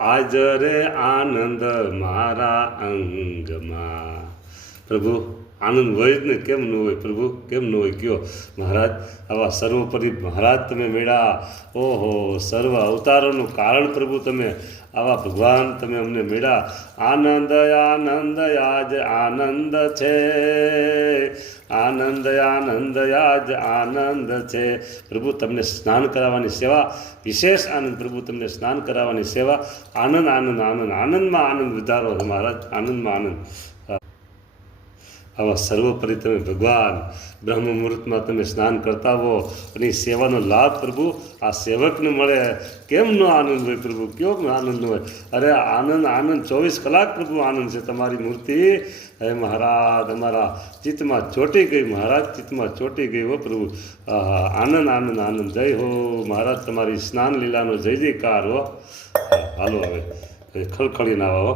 આજ રે આનંદ મારા અંગમાં. પ્રભુ આનંદ હોય જ ને, કેમ ન હોય પ્રભુ, કેમ ન હોય કયો મહારાજ. આવા સર્વોપરી મહારાજ તમે મેળા, ઓહો સર્વ અવતારોનું કારણ પ્રભુ તમે, આવા ભગવાન તમે અમને મેળા. આનંદ આનંદ આજ આનંદ છે, આનંદ આનંદ આજ આનંદ છે. પ્રભુ તમને સ્નાન કરાવવાની સેવા, વિશેષ આનંદ પ્રભુ તમને સ્નાન કરાવવાની સેવા. આનંદ આનંદ આનંદ આનંદમાં આનંદ વધારો મહારાજ, આનંદમાં આનંદ. આવા સર્વોપરી તમે ભગવાન બ્રહ્મ મુહૂર્તમાં તમે સ્નાન કરતા હો અને એ સેવાનો લાભ પ્રભુ આ સેવકને મળે, કેમ નો આનંદ હોય પ્રભુ, કયો આનંદ હોય. અરે આનંદ આનંદ 24 કલાક પ્રભુ આનંદ છે તમારી મૂર્તિ. હે મહારાજ અમારા ચિત્તમાં ચોંટી ગઈ, મહારાજ ચિત્તમાં ચોંટી ગઈ હો પ્રભુ. આનંદ આનંદ આનંદ. જય હો મહારાજ, તમારી સ્નાન લીલાનો જય જયકાર હો. હાલો હવે ખળખળીને આવા હો.